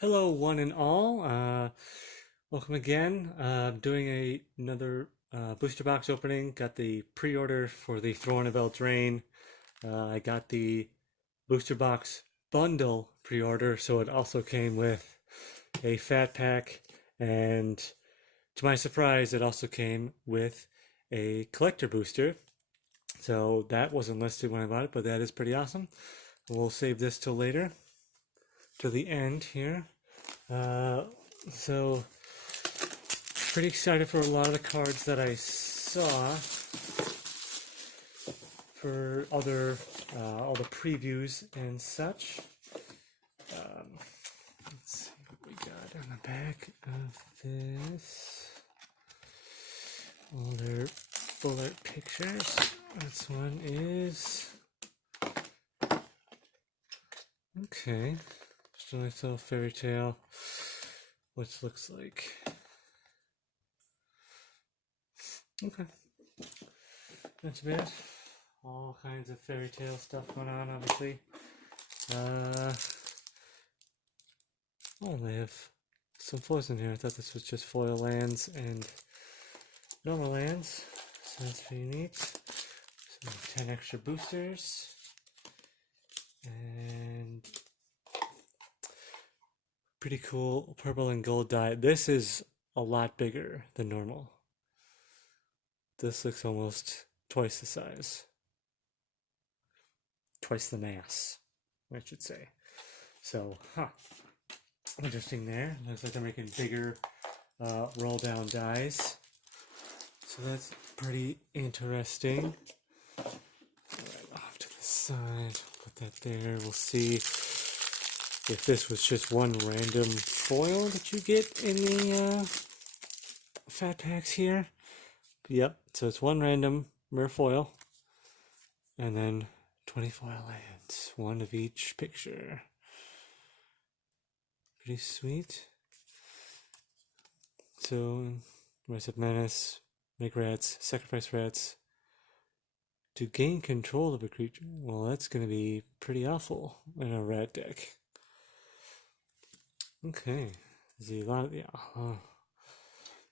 Hello, one and all. Welcome again. Doing another booster box opening. Got the pre-order for the Throne of Eldraine. I got the booster box bundle pre-order, so it also came with a fat pack, and to my surprise, it also came with a collector booster. So that wasn't listed when I bought it, but that is pretty awesome. We'll save this till later, to the end here. Uh, so pretty excited for a lot of the cards that I saw for all the previews and such. Let's see what we got on the back of this. All their bullet pictures. This one is okay. Just a nice little fairy tale, which looks like. Okay, not too bad. All kinds of fairy tale stuff going on, obviously. Oh, they have some foils in here. I thought this was just foil lands and normal lands, so that's pretty neat. So 10 extra boosters. And pretty cool purple and gold die. This is a lot bigger than normal. This looks almost twice the size. Twice the mass, I should say. So, interesting there. Looks like they're making bigger roll down dies. So that's pretty interesting. Right off to the side, put that there. We'll see if this was just one random foil that you get in the fat packs here. Yep, so it's one random rare foil, and then 20 foil lands, one of each picture. Pretty sweet. So, Rise of Menace, make rats, sacrifice rats to gain control of a creature. Well, that's going to be pretty awful in a rat deck. Okay, the lot of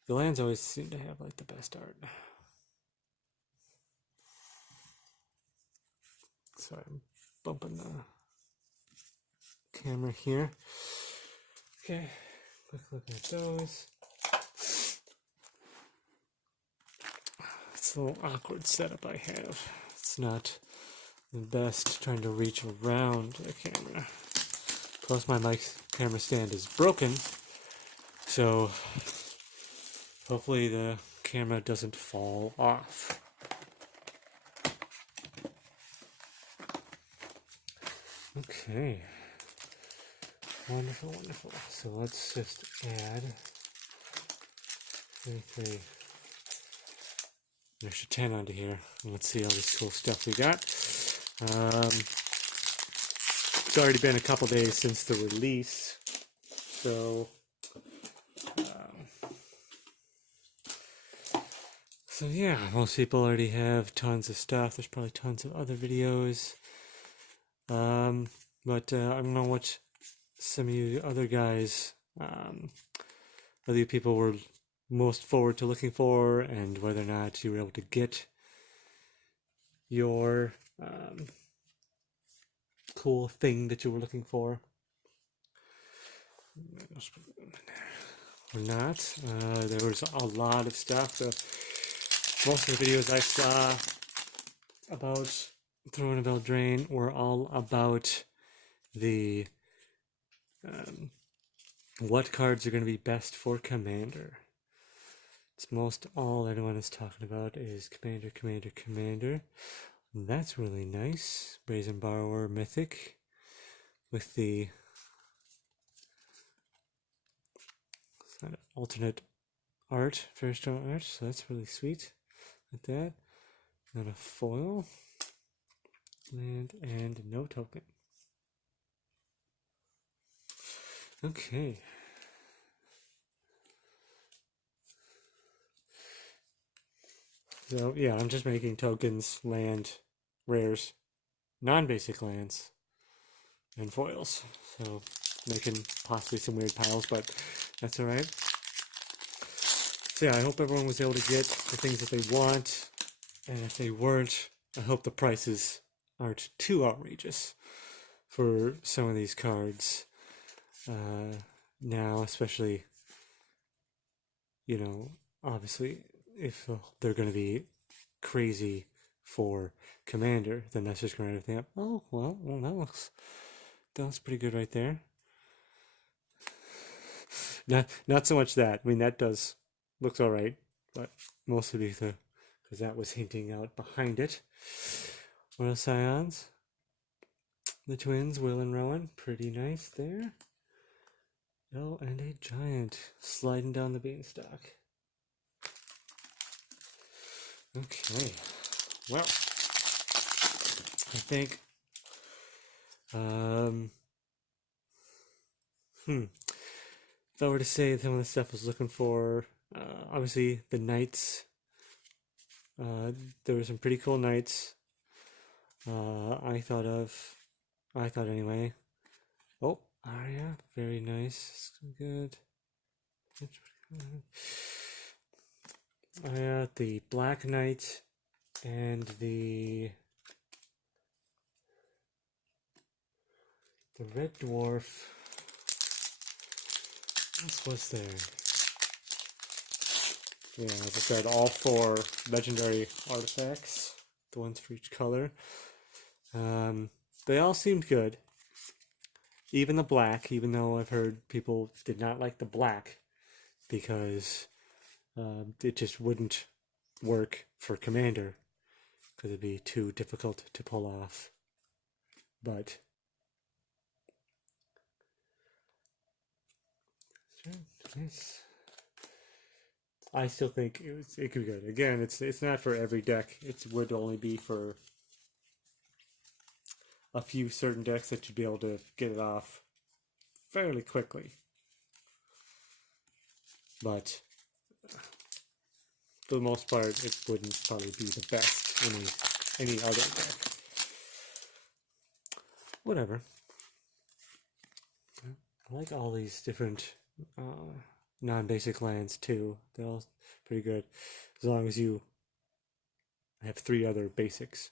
the lands always seem to have like the best art. Sorry, I'm bumping the camera here. Okay, quick look at those. It's a little awkward setup I have. It's not the best trying to reach around the camera. Plus my camera stand is broken, so hopefully the camera doesn't fall off. Okay. Wonderful, wonderful. So let's just add an extra 10 onto here. And let's see all this cool stuff we got. It's already been a couple days since the release, so yeah, most people already have tons of stuff. There's probably tons of other videos, but I don't know what some of you other guys, other people were most forward to looking for, and whether or not you were able to get your cool thing that you were looking for. Or not. There was a lot of stuff. So most of the videos I saw about Throne of Eldraine were all about the what cards are going to be best for Commander. It's most all anyone is talking about is Commander, Commander, Commander. And that's really nice. Brazen Borrower Mythic with the alternate art, Fairstone art, so that's really sweet. Like that. And a foil. Land and no token. Okay. So yeah, I'm just making tokens, land, rares, non-basic lands, and foils. So making possibly some weird piles, but that's all right. So yeah, I hope everyone was able to get the things that they want, and if they weren't, I hope the prices aren't too outrageous for some of these cards now, especially, you know, obviously, if they're going to be crazy for Commander, then that's just going to everything up. Oh, well, that looks pretty good right there. Not so much that. I mean, that looks all right, but mostly because that was hinting out behind it. What else, Scions? The twins, Will and Rowan, pretty nice there. Oh, and a giant sliding down the beanstalk. Okay, well, I think, if I were to say some of the stuff I was looking for, obviously the knights, there were some pretty cool knights, I thought anyway. Oh, Arya, very nice, good. The Black Knight and the Red Dwarf. What was there? Yeah, as I said, all 4 legendary artifacts, the ones for each color. They all seemed good. Even the black, even though I've heard people did not like the black because it just wouldn't work for Commander because it'd be too difficult to pull off. But nice. I still think it could be good. Again, it's not for every deck. It would only be for a few certain decks that you'd be able to get it off fairly quickly. But for the most part, it wouldn't probably be the best in any other deck. Whatever. I like all these different non-basic lands too. They're all pretty good, as long as you have 3 other basics.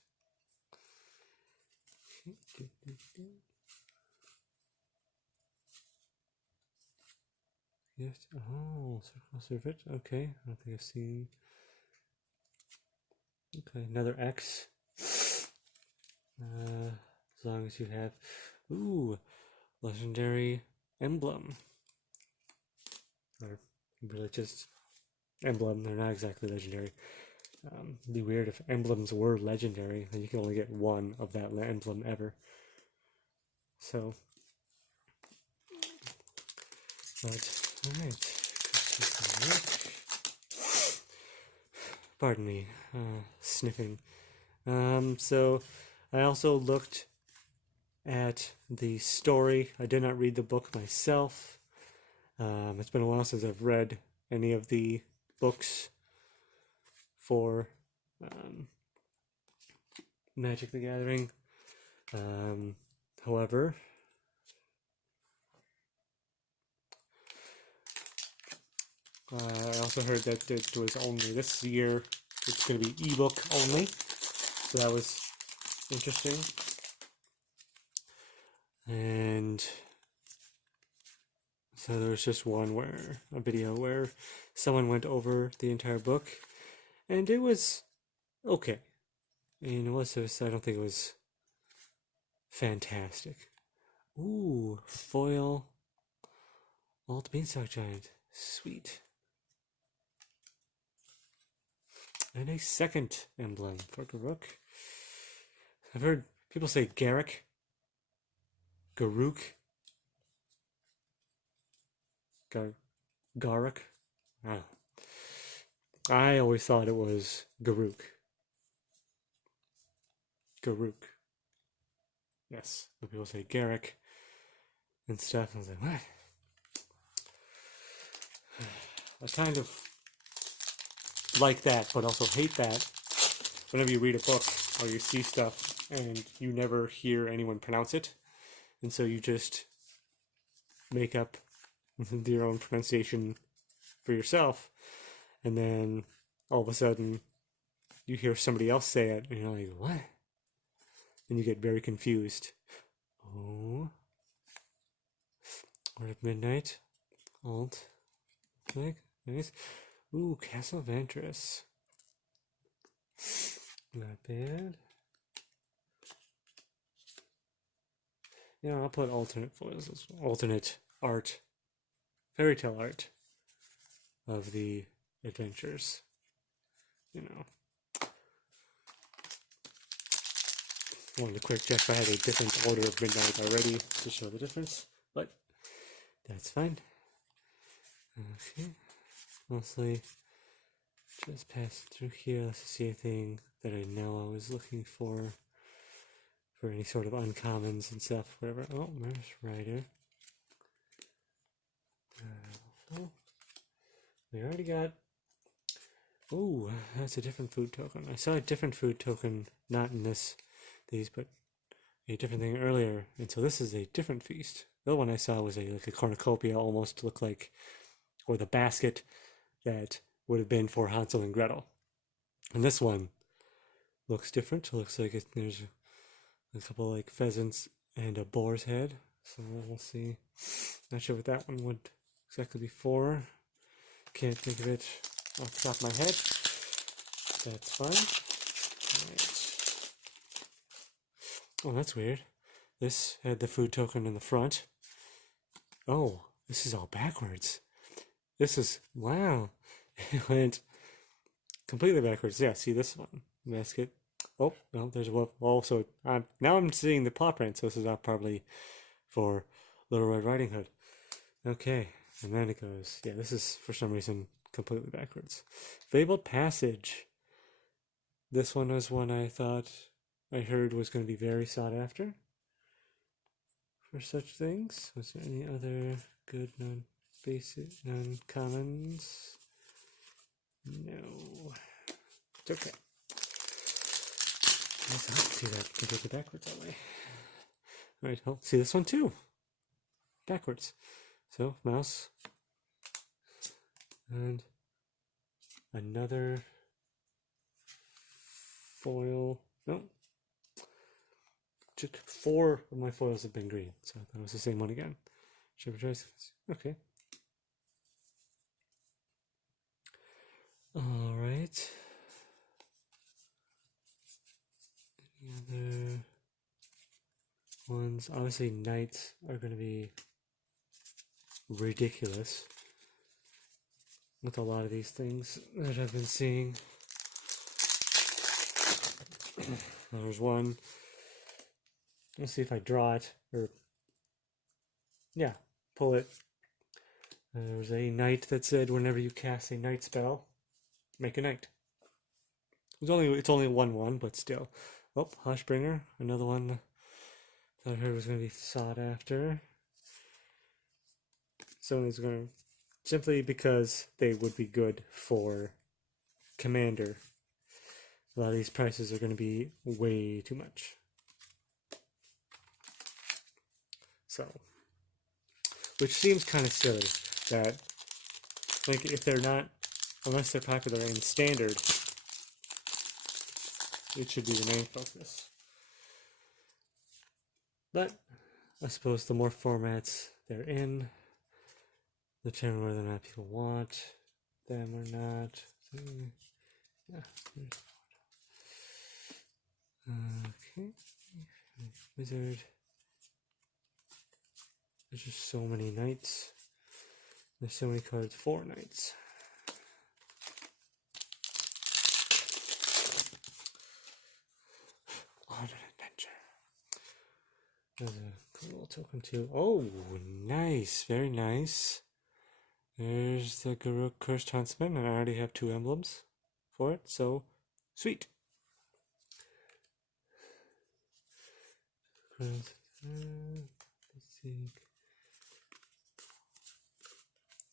Yes. Oh, Circle Surfeit. Okay, I don't think I've seen. Okay, another X. As long as you have, legendary emblem. Or really just emblem. They're not exactly legendary. It'd be weird if emblems were legendary, then you can only get 1 of that emblem ever. So, but alright. Pardon me, sniffing. So I also looked at the story. I did not read the book myself. It's been a while since I've read any of the books for Magic the Gathering. However, I also heard that it was only this year, it's going to be ebook only, so that was interesting. And so there was just a video where someone went over the entire book, and it was okay. I mean, I don't think it was fantastic. Ooh, foil Alt Beanstalk Giant. Sweet. And a second emblem for Garuk. I've heard people say Garrick, Garuk, Garuk. I always thought it was Garuk. Garuk. Yes, but people say Garrick and stuff. I was like, what? I kind of like that, but also hate that whenever you read a book or you see stuff and you never hear anyone pronounce it, and so you just make up your own pronunciation for yourself, and then all of a sudden you hear somebody else say it, and you're like, what? And you get very confused. Oh, Word of Midnight. Alt. Click. Nice. Ooh, Castle Ventress. Not bad. Yeah, I'll put alternate foils, alternate art, fairy tale art of the adventures. You know, wanted to quick check if I had a different order of midnight already to show the difference, but that's fine. Okay, mostly just pass through here. Let's see anything that I know I was looking for any sort of uncommons and stuff, whatever. Oh, there's Ryder. We already got. Oh, that's a different food token. I saw a different food token, not in these, but a different thing earlier. And so this is a different feast. The other one I saw was like a cornucopia, almost looked like, or the basket that would have been for Hansel and Gretel. And this one looks different. It looks like there's a couple like pheasants and a boar's head. So we'll see. Not sure what that one would exactly be for. Can't think of it off the top of my head. That's fine. Right. Oh, that's weird. This had the food token in the front. Oh, this is all backwards. This is, wow. It went completely backwards. Yeah, see this one. Basket. Oh, no, there's a wolf. Oh, so now I'm seeing the paw print, so this is probably for Little Red Riding Hood. Okay, and then it goes. Yeah, this is for some reason completely backwards. Fabled Passage. This one was one I thought I heard was going to be very sought after for such things. Was there any other good non-basic, non-commons? No. It's okay. Let's see that completely backwards that way. Alright, I'll see this one too. Backwards. So, mouse. And another foil. No. Just 4 of my foils have been green, so that was the same one again. Shepherd choice. Okay. Alright. Any other ones? Obviously, knights are going to be ridiculous with a lot of these things that I've been seeing. There's one. Let's see if I draw it, or yeah, pull it. There's a knight that said whenever you cast a night spell, make a knight. It's only 1/1, but still. Oh, Hushbringer, another one that I heard was going to be sought after. Someone's going to, simply because they would be good for Commander. A lot of these prices are going to be way too much. So, which seems kind of silly that, like, if they're not, unless they're popular in standard, it should be the main focus. But I suppose the more formats they're in, determine whether or not people want them or not. So, yeah. Okay. Wizard. There's just so many knights. There's so many cards for knights. On an adventure. There's a cool token too. Oh, nice. Very nice. There's the Garuk Cursed Huntsman, and I already have 2 emblems for it, so sweet. Let's see.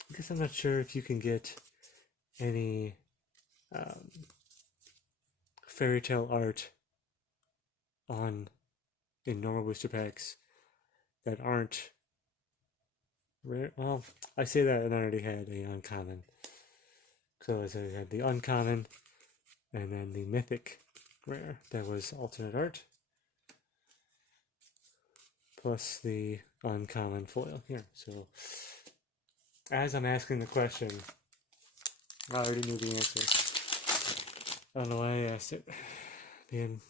I guess I'm not sure if you can get any fairy tale art in normal booster packs that aren't rare. Well, I say that and I already had a uncommon. So I had the uncommon and then the mythic rare that was alternate art. Plus the uncommon foil here. So as I'm asking the question, I already knew the answer. I don't know why I asked it. Being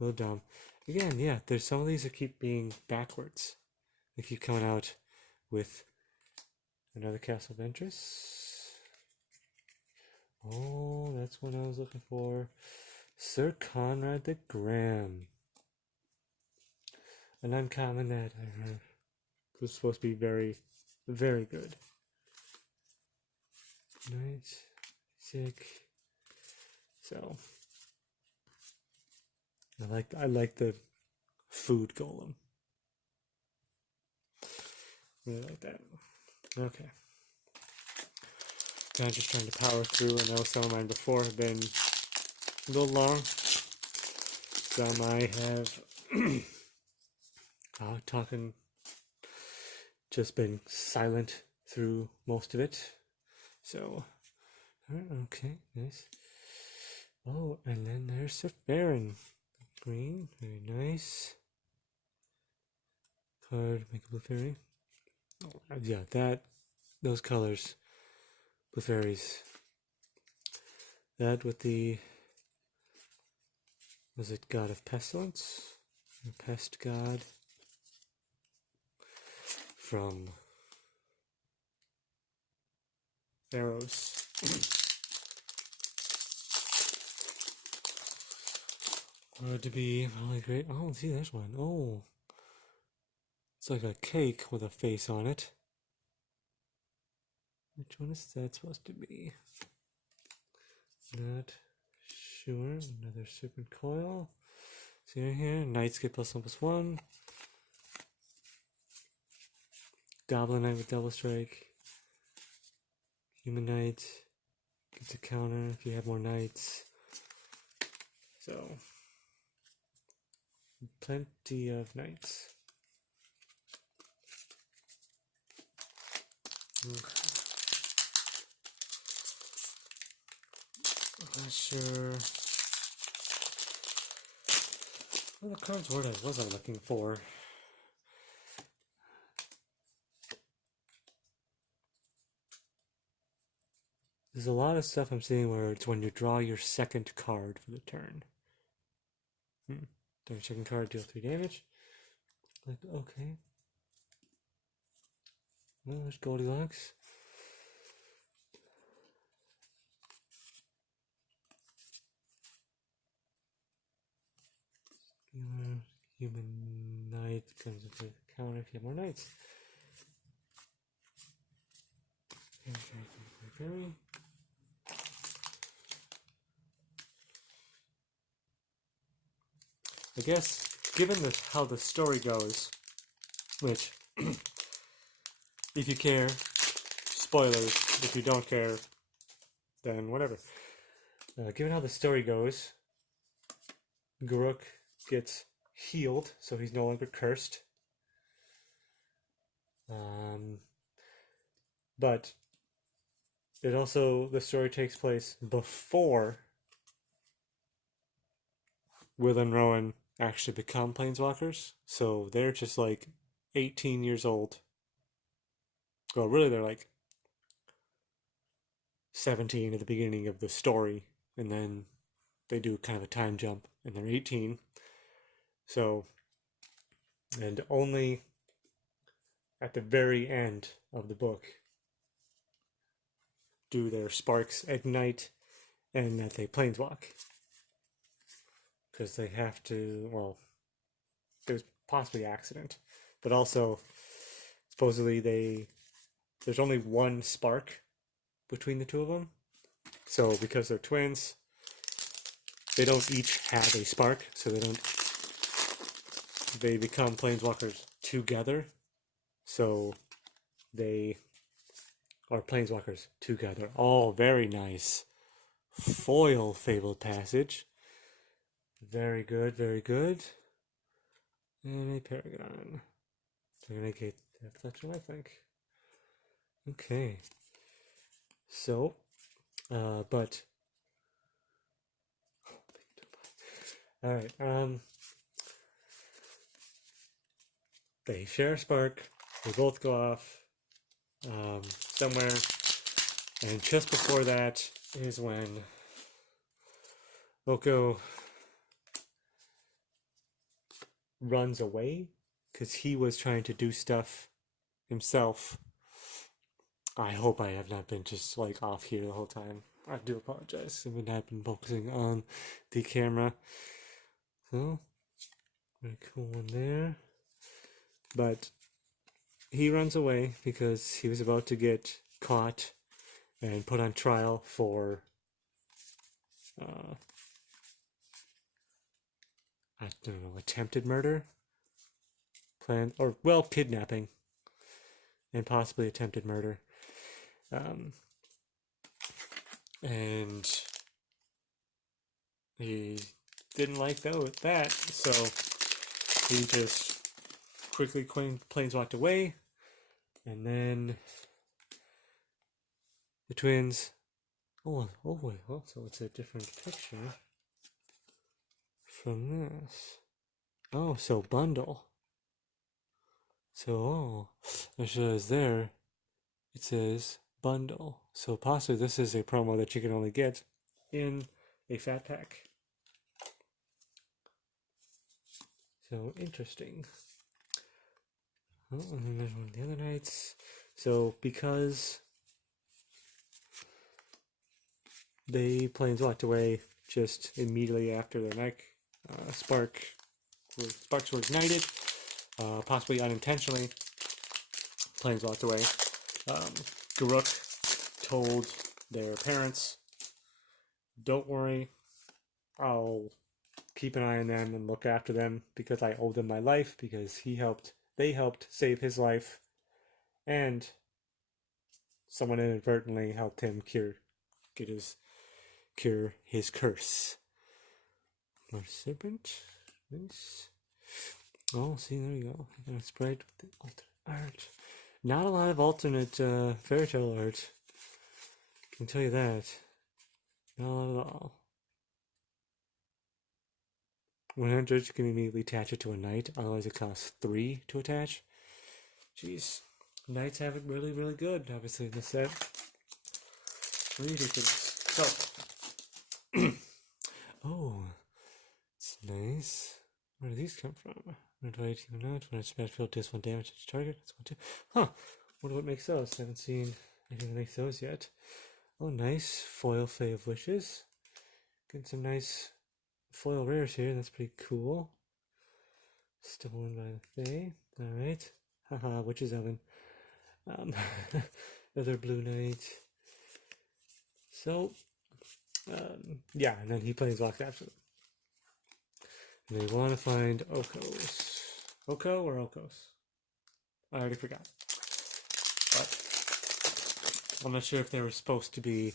a little dumb. Again, yeah, there's some of these that keep being backwards. They keep coming out with another Castle of Ventress. Oh, that's what I was looking for. Sir Conrad the Graham. An uncommon that I heard was supposed to be very, very good. Nice. Sick. So I like the food golem. Really like that. Okay. Now just trying to power through. I know some of mine before have been a little long. Some I have talking, just been silent through most of it. So, okay, nice. Oh, and then there's Sir Baron. Green, very nice. Card, make a blue fairy. Oh, yeah, those colors, blue fairies. That with the, was it God of Pestilence? Or Pest God? From Arrows. To be really great. Oh, see, there's one. Oh, it's like a cake with a face on it. Which one is that supposed to be? Not sure. Another Serpent Coil. See right here, Knights get +1/+1. Goblin Knight with Double Strike. Human Knight gets a counter if you have more Knights. So, plenty of Knights. Okay. I'm not sure what the cards were I wasn't looking for. There's a lot of stuff I'm seeing where it's when you draw your second card for the turn. Draw your second card, deal 3 damage. Like, okay. Well, there's Goldilocks. Human Knight comes into the counter if you have more Knights. Very. I guess, given how the story goes, which, if you care, spoilers. If you don't care, then whatever. Given how the story goes, Guruk gets healed, so he's no longer cursed. But it also, the story takes place before Will and Rowan actually become planeswalkers. So they're just like 18 years old. Well, really, they're like 17 at the beginning of the story, and then they do kind of a time jump, and they're 18. So, and only at the very end of the book do their sparks ignite and that they planeswalk. Because they have to, well, there's possibly accident, but also supposedly there's only one spark between the two of them. So because they're twins, they don't each have a spark, so they become planeswalkers together. So they are planeswalkers together. All very nice. Foil Fabled Passage. Very good, very good. And a Paragon. So I'm going to get that collection, I think. Okay. So, but all right. They share a spark. They both go off somewhere, and just before that is when Oko runs away because he was trying to do stuff himself. I hope I have not been just like off here the whole time. I do apologize. I mean, I've been focusing on the camera. So, very cool one there. But he runs away because he was about to get caught and put on trial for I don't know, attempted murder, kidnapping, and possibly attempted murder. And he didn't like that, so he just quickly planeswalked away, and then the twins. Oh wait, so it's a different picture from this. Oh, so bundle. So it says there. It says bundle. So possibly this is a promo that you can only get in a fat pack. So interesting. Oh, and then there's one of the other nights. So because they planeswalked away just immediately after their neck, sparks were ignited, possibly unintentionally. Planeswalked away. Garruk told their parents, "Don't worry, I'll keep an eye on them and look after them because I owe them my life because they helped save his life, and someone inadvertently helped him cure his curse." More serpent. Nice. Oh, see, there you go. I got a sprite with the alternate art. Not a lot of alternate fairy tale art. I can tell you that. Not a lot at all. 100, you can immediately attach it to a knight, otherwise it costs 3 to attach. Jeez. Knights have it really, really good, obviously, in this set. Ridiculous. So. Oh. It's nice. Where do these come from? 120 or not? When it's battlefield, does 1 damage to each target. That's 1, 2. Huh. Wonder what makes those. I haven't seen anything that makes those yet. Oh, nice. Foil Fae of Wishes. Getting some nice foil rares here. That's pretty cool. Stolen by the Fae. Alright. Haha, Witch's Oven. Another Blue Knight. So, yeah, and then he plays locked after them. And they want to find Okos. Oko or Okos? I already forgot. But I'm not sure if they were supposed to be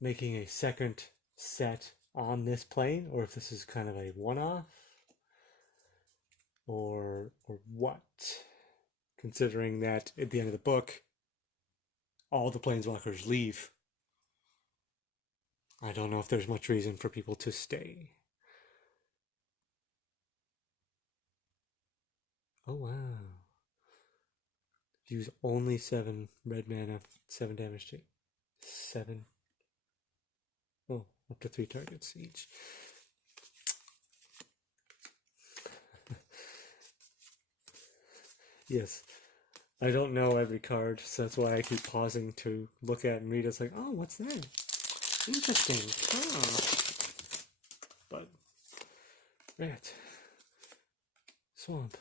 making a second set on this plane, or if this is kind of a one-off, or what. Considering that at the end of the book, all the planeswalkers leave. I don't know if there's much reason for people to stay. Oh wow. Use only 7 red mana, 7 damage to 7. Oh, up to 3 targets each. Yes. I don't know every card, so that's why I keep pausing to look at and read. It's like, oh, what's that? Interesting. Oh. But, rat. Swamp.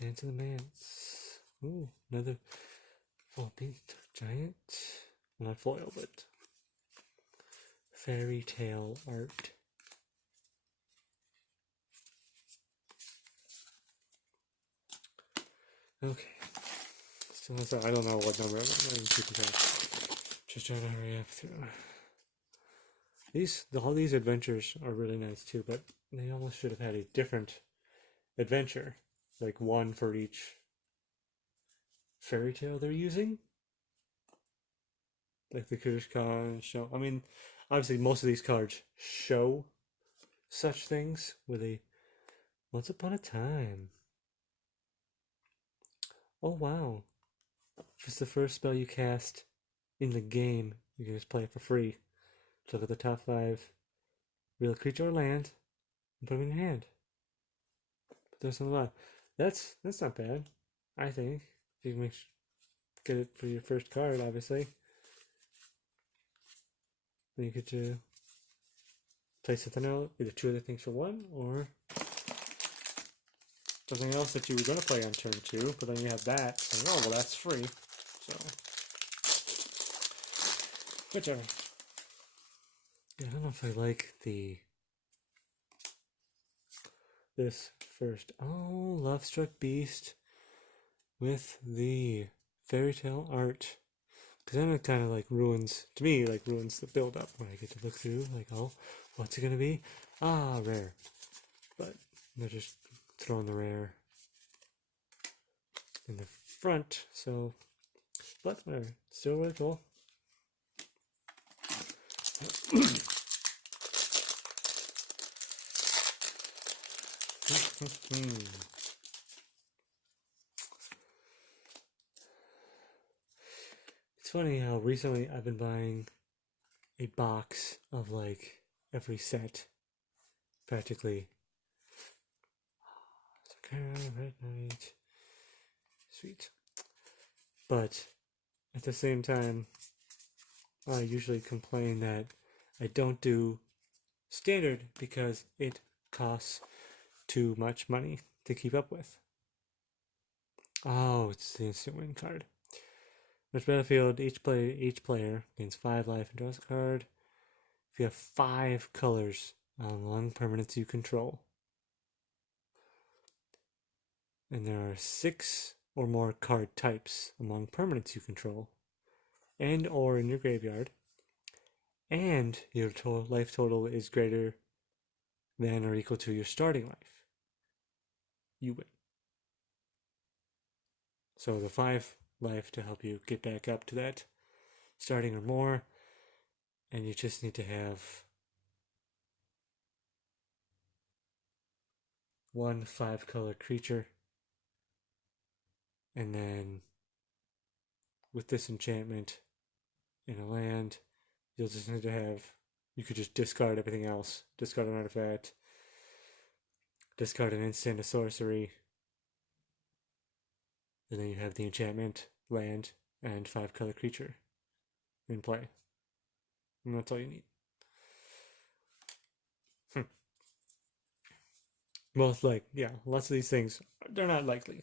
Dance of the Mance. Ooh, another full beast giant. Not foil, but fairy tale art. Okay. So I don't know what number I'm going to keep track. Just trying to hurry up through. All these adventures are really nice too, but they almost should have had a different adventure, like one for each fairy tale they're using. Like the critters card show. I mean, obviously most of these cards show such things with a once upon a time. Oh wow. If it's the first spell you cast in the game, you can just play it for free. So look at the top 5 real creature or land and put them in your hand. But there's a lot. That's not bad, I think. If you can get it for your first card, obviously. Then you get to play something else, either 2 other things for 1, or something else that you were going to play on turn 2, but then you have that, and oh, well, that's free. So, whichever. Yeah, I don't know if I like this first. Oh, Lovestruck Beast with the fairy tale art. Because then it kind of like ruins, to me, like ruins the build up when I get to look through, like, oh, what's it going to be? Ah, rare. But they're just throwing the rare in the front, so, but whatever. Still really cool. It's funny how recently I've been buying a box of like every set, practically. Red Knight, sweet. But at the same time, I usually complain that I don't do standard because it costs too much money to keep up with. Oh, it's the instant win card. Each battlefield, each player gains 5 life and draws a card. If you have 5 colors among permanents you control, and there are 6 or more card types among permanents you control, and or in your graveyard, and your life total is greater than or equal to your starting life, you win. So the 5 life to help you get back up to that starting or more, and you just need to have 1 5-color creature, and then with this enchantment in a land, you'll just need to have, you could just discard everything else. Discard an artifact, discard an instant, a sorcery, and then you have the enchantment, land, and 5-color creature in play. And that's all you need. Most lots of these things, they're not likely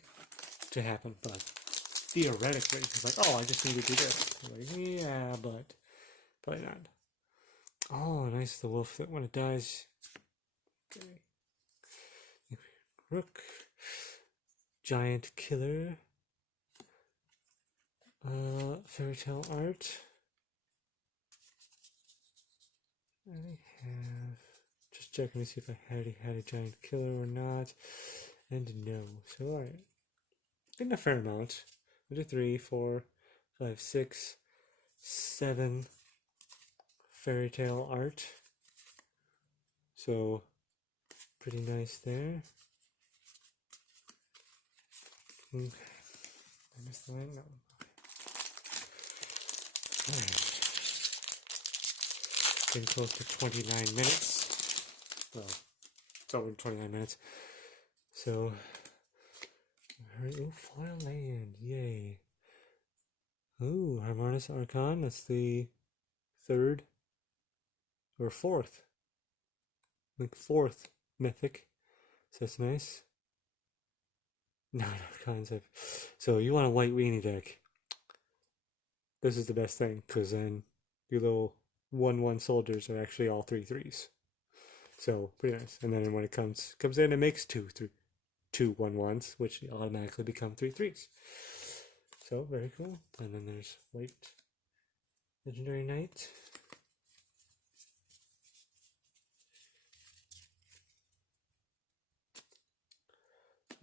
to happen, but theoretically, it's like, oh, I just need to do this. Like, yeah, but probably not. Oh, nice, the wolf that when it dies. Okay. Rook. Giant killer. Fairy tale art. I have just checking to see if I already had a giant killer or not. And no. So alright. Getting a fair amount. 1, 2, 3, 4, 5, 6, 7 fairy tale art. So pretty nice there. Okay. I missed the line? No. Alright. Getting close to 29 minutes. Well, it's over 29 minutes. So, ooh, foil land, yay. Ooh, Harmonis Archon, that's the 3rd or 4th. I think 4th mythic. So that's nice. Non-Archons have. So you want a white weenie deck. This is the best thing, because then your little 1/1 soldiers are actually all 3/3s. So pretty nice. And then when it comes in, it makes 2 1/1s, which automatically become 3/3s. So very cool. And then there's white legendary knight.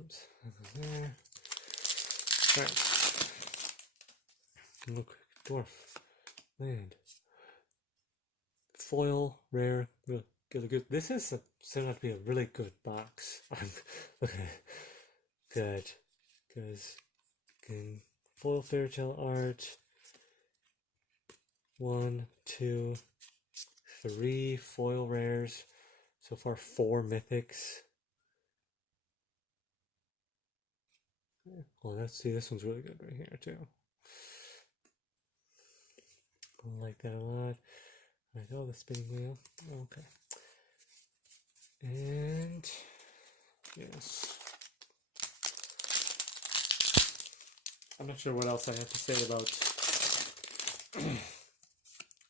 Oops, that goes there. Alright. Look, dwarf, land, foil, rare, good. This is set out to be a really good box. Okay, good, because foil fairytale art. 1, 2, 3 foil rares. So far, 4 mythics. Well, let's see. This one's really good right here too. I like that a lot. Right, oh, the spinning wheel. Okay. And yes, I'm not sure what else I have to say about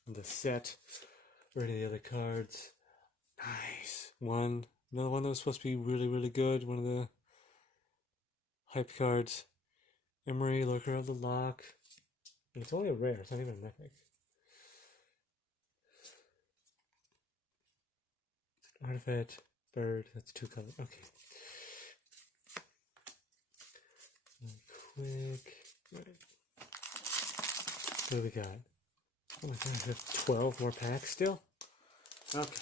the set or any of the other cards. Nice. Another one that was supposed to be really, really good. One of the hype cards. Emery, Lurker of the Lock. And it's only a rare, it's not even a mythic. Artifact, bird, that's 2 color. Okay. Quick. Right. What do we got? Oh my god, we have 12 more packs still? Okay.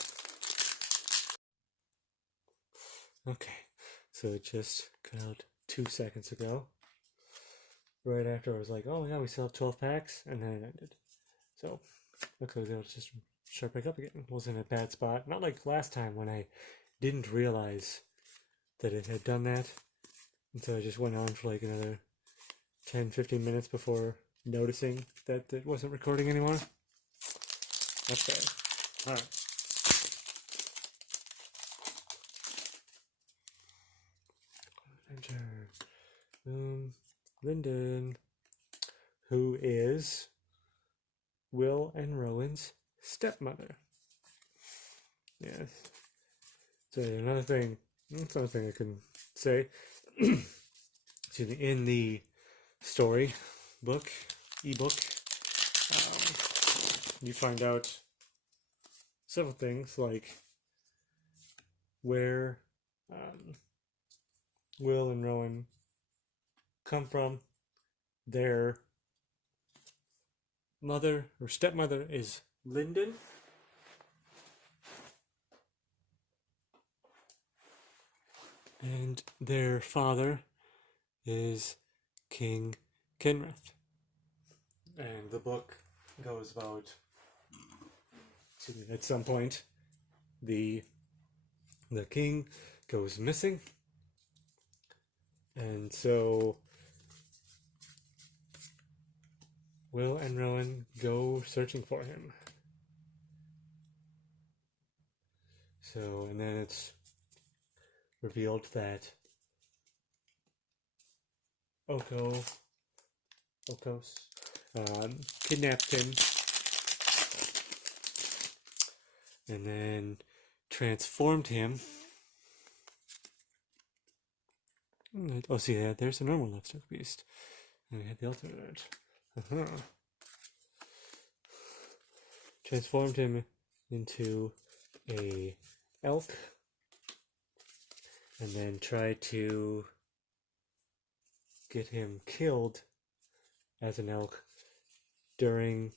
Okay. So it just got out 2 seconds ago. Right after I was like, oh yeah, we still have 12 packs, and then it ended. So, okay, I was able to just start back up again. It wasn't a bad spot. Not like last time when I didn't realize that it had done that. And so I just went on for like another 10-15 minutes before noticing that it wasn't recording anymore. Okay. Alright. Enter. Lyndon, who is Will and Rowan's stepmother. Yes. So another thing I can say. Excuse me, in the story book, ebook, you find out several things like where Will and Rowan come from. Their mother or stepmother is Lyndon. And their father is King Kenrith. And the book goes about, at some point, the king goes missing. And so Will and Rowan go searching for him. So, and then it's revealed that Okos kidnapped him and then transformed him. Oh, see that? There's a normal livestock beast. And we had the alternate. Transformed him into a elk and then tried to get him killed as an elk during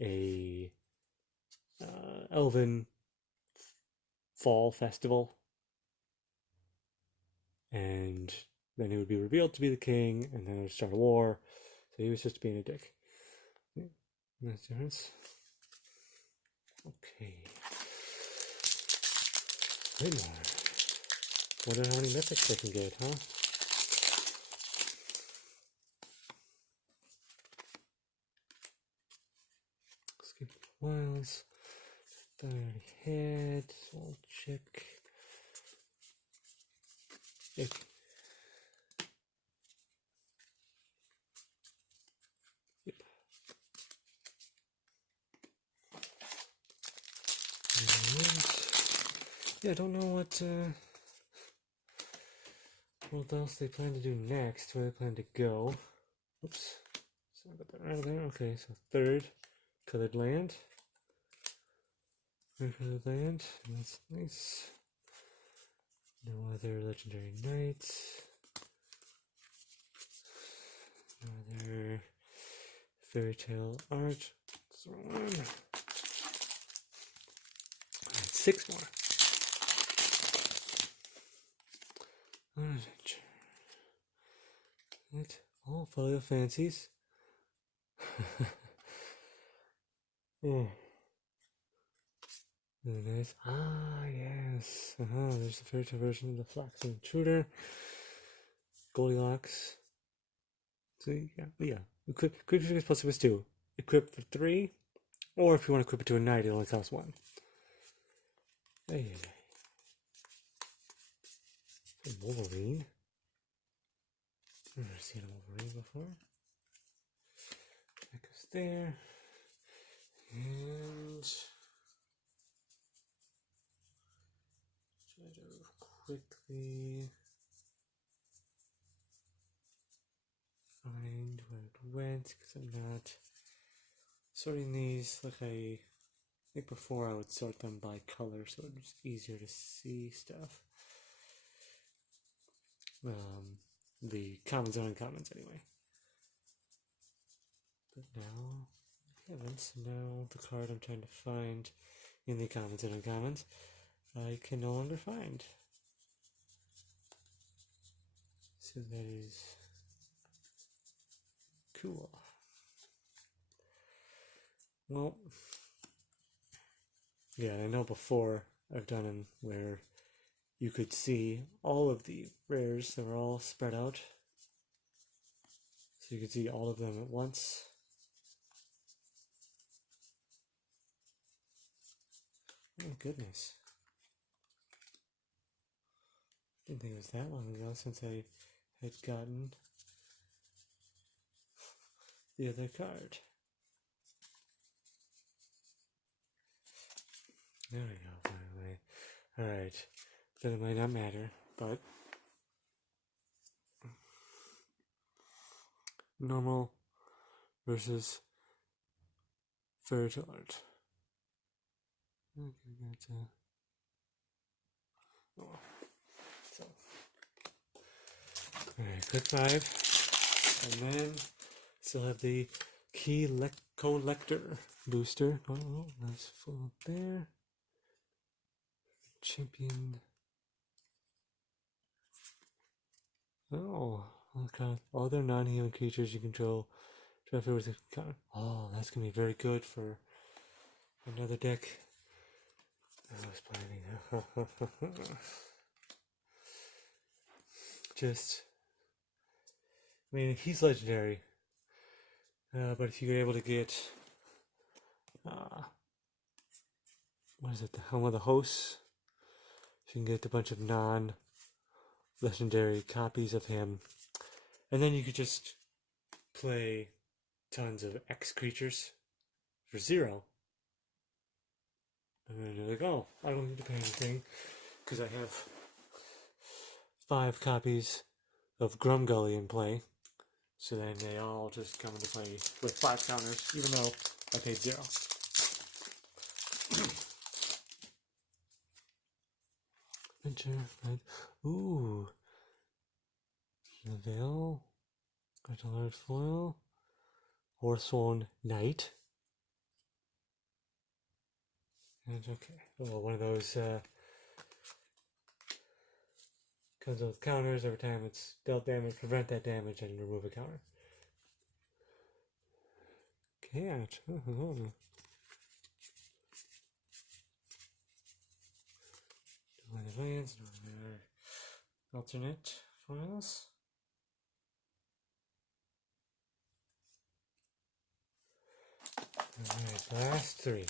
a elven fall festival, and then he would be revealed to be the king, and then it would start a war. So he was just being a dick. That's the difference. Okay. Wait more. Wonder how many mythics they can get, huh? Skip files. That I already had. So I'll check. Yep. Yeah, I don't know what else they plan to do next, where they plan to go. Oops. So I got that right there. Okay, so third colored land. Third colored land. That's nice. No other legendary knights. No other Fairy Tale art. Throw one. Alright, 6 more. Adventure. Right. Oh, follow your fancies. Oh. Really nice. Ah, yes. There's the fairy tale version of the Flax Intruder. Goldilocks. So, yeah. Equip creatures plus plus 2. Equip for 3. Or if you want to equip it to a knight, it only costs 1. Hey. Wolverine. I've never seen a Wolverine before. That goes there. And try to quickly find where it went because I'm not sorting these like I think before. I would sort them by color so it's easier to see stuff. The commons and uncommons anyway. But now I haven't. So now the card I'm trying to find in the commons and uncommons I can no longer find. So that is cool. Well, yeah, I know before I've done them where you could see all of the rares that were all spread out. So you could see all of them at once. Oh goodness. Didn't think it was that long ago since I had gotten the other card. There we go, finally. Alright, then it might not matter, but normal versus fairy tale art. Okay, that's oh. So, alright, quick 5, and then still have the key collector booster. Oh, that's full there. Champion. Oh, okay. Other non-human creatures you control. Traffic with a counter. Oh, that's gonna be very good for another deck. I was planning. Just, I mean, he's legendary. But if you're able to get, what is it? The Helm of the Hosts. So you can get a bunch of non-legendary copies of him, and then you could just play tons of X creatures for 0. And then you're like, oh, I don't need to pay anything because I have 5 copies of Grumgully in play. So then they all just come into play with 5 counters, even though I paid 0. Adventure, right? Ooh. Veil. Got a large foil. Horsesworn Knight. And okay. Oh, one of those comes with counters every time it's dealt damage, prevent that damage, and remove a counter. Cat. Oh. Advance, alternate foils. Alright, last 3.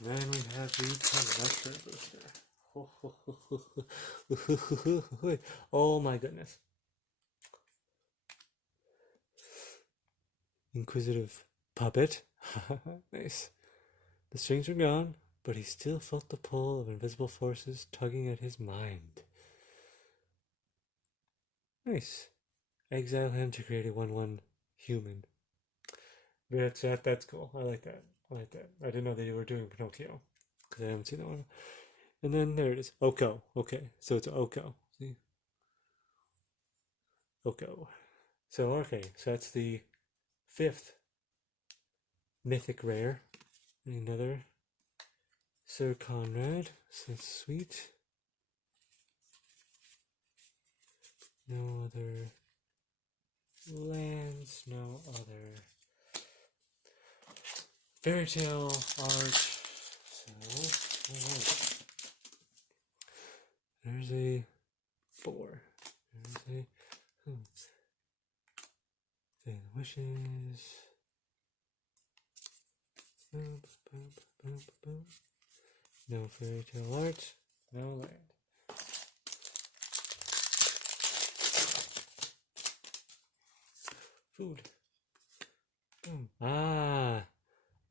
And then we have the collector booster. Oh my goodness. Inquisitive puppet. Nice. The strings were gone, but he still felt the pull of invisible forces tugging at his mind. Nice. Exile him to create a 1/1 human. That's cool. I like that. I didn't know they were doing Pinocchio because I haven't seen that one. And then there it is. Oko. Okay, so it's Oko. See? Oko. So, okay, so that's the 5th mythic rare. Another Sir Conrad, so that's sweet. No other lands, no other fairy tale art. So, alright. There's a 4. There's a Fan wishes. Boom, boom, boom, boom. No fairy tale art, no land. Food. Boom. Ah,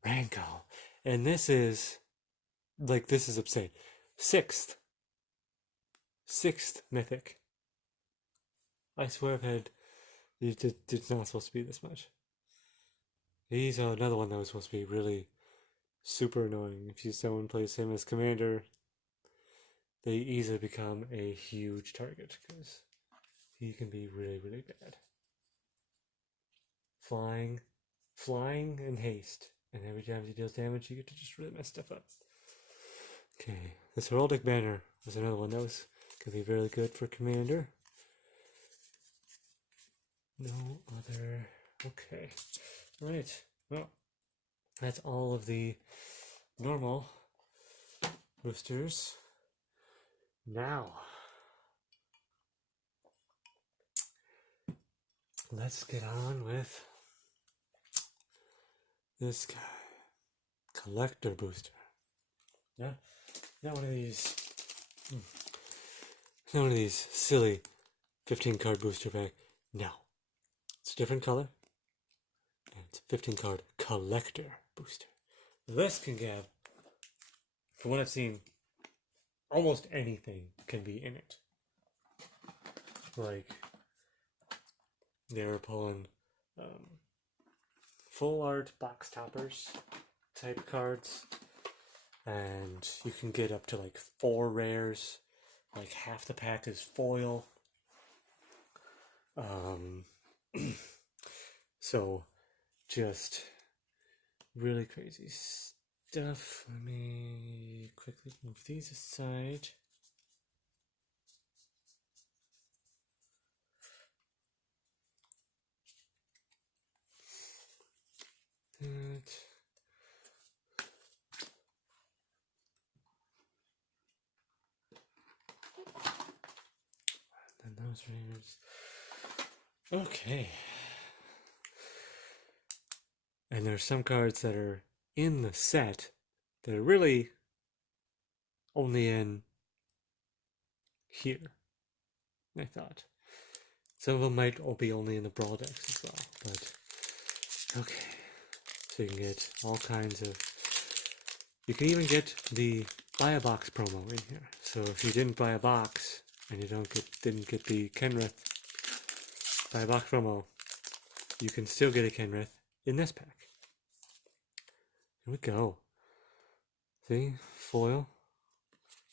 Ranko. And this is, like, this is insane. 6th. 6th mythic. I swear I've had, it's not supposed to be this much. He's another one that was supposed to be really super annoying. If someone plays him as commander, they easily become a huge target because he can be really, really bad. Flying, and haste. And every time he deals damage, you get to just really mess stuff up. Okay, this Heraldic Banner was another one that was going to be really good for commander. No other. Okay. Alright. Well, that's all of the normal boosters. Now, let's get on with this guy. Collector booster. Yeah? Not one of these. Not one of these silly 15 card booster pack. No. It's a different color. And it's a 15 card collector booster. This can get, from what I've seen, almost anything can be in it. Like, they're pulling full art box toppers type cards, and you can get up to like 4 rares. Like half the pack is foil. So just really crazy stuff. Let me quickly move these aside. That. And those rares. Okay. And there's some cards that are in the set that are really only in here, I thought. Some of them might all be only in the Brawl decks as well, but okay. So you can get all kinds of... You can even get the buy a box promo in here. So if you didn't buy a box and you didn't get the Kenrith buy a box promo, you can still get a Kenrith in this pack. Here we go. See? Foil.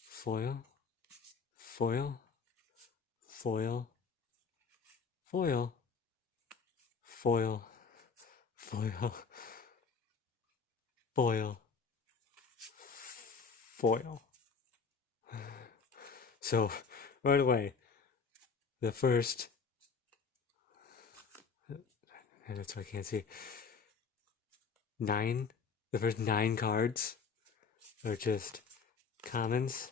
Foil. Foil. Foil. Foil. Foil. Foil. Foil. Foil. So, right away, the first... And that's why I can't see. The first 9 cards are just commons.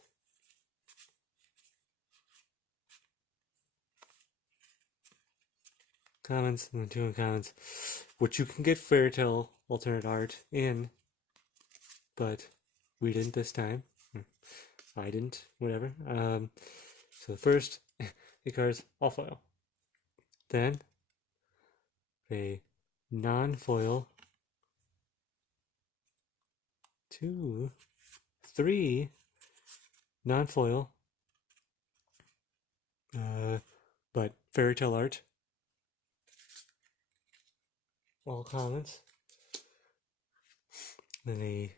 Commons, and then 2 uncommons, which you can get Fairy Tale alternate art in, but we didn't this time. I didn't, whatever. So the first 8 cards, all foil. Then a non-foil, 2, 3 non-foil, but Fairy Tale art, all commons. Then a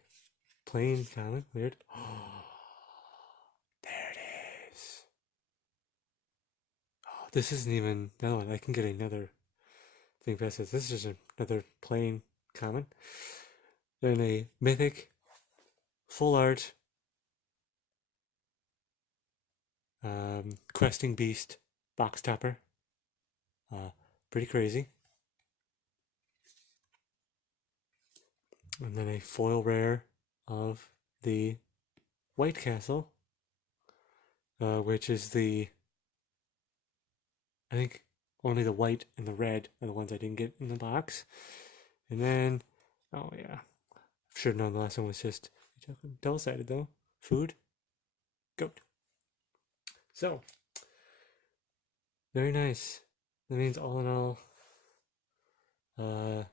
plain common, weird. Oh, there it is. Oh, this isn't even another one. I can get another thing past this. This is another plain common. Then a mythic full art questing beast box topper. Pretty crazy. And then a foil rare of the White Castle, which is I think only the white and the red are the ones I didn't get in the box. And then, oh yeah, should have known the last one was just double-sided though. Food, goat. So, very nice. That means all in all, let's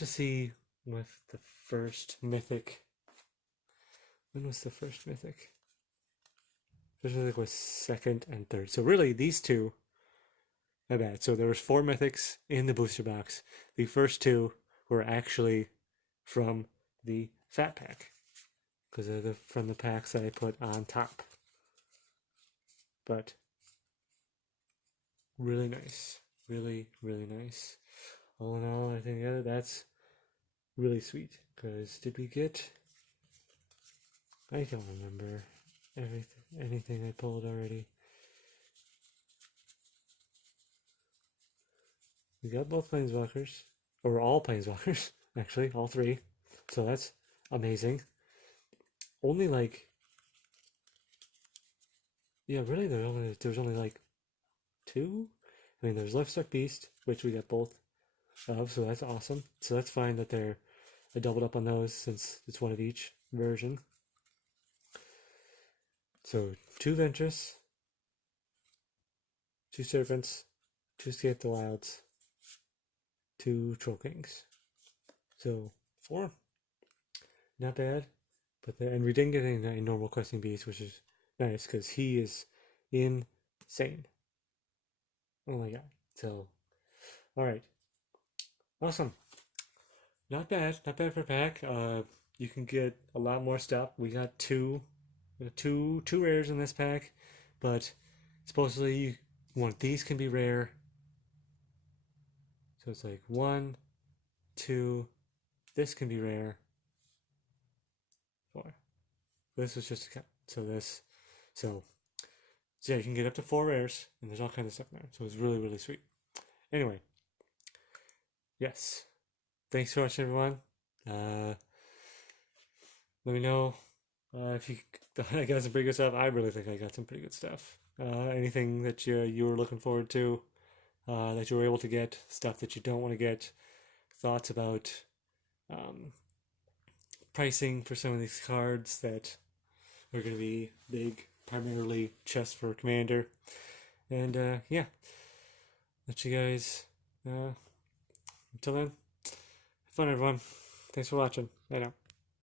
just see with the first mythic. When was the first mythic? First mythic was second and third. So really, these two, not bad. So there was 4 mythics in the booster box. The first 2 were actually from the fat pack, because they're from the packs that I put on top. But really nice, really nice. All in all, I think that's really sweet. Because did we get? I don't remember anything I pulled already. We got both planeswalkers, or all planeswalkers, actually, all 3. So that's amazing. Only like, yeah, really, there's only like 2. I mean, there's Livestock Beast, which we got both of, so that's awesome. So that's fine that I doubled up on those since it's one of each version. So 2 Ventress, 2 Serpents, 2 Escape the Wilds, 2 Troll Kings. So 4. Not bad. And we didn't get any normal questing beast, which is nice because he is insane. Oh my god. So, alright. Awesome. Not bad for a pack. You can get a lot more stuff. We got two rares in this pack, but supposedly one of these can be rare. So it's like 1, 2, this can be rare. 4. This was just so yeah, you can get up to 4 rares, and there's all kinds of stuff in there. So it's really sweet. Anyway, yes, thanks for watching, everyone. Let me know if you I got some pretty good stuff. I really think I got some pretty good stuff. Anything that you were looking forward to, that you were able to get, stuff that you don't want to get, thoughts about pricing for some of these cards that are going to be big, primarily just for Commander. And yeah, let you guys, until then, have fun, everyone. Thanks for watching. Bye now.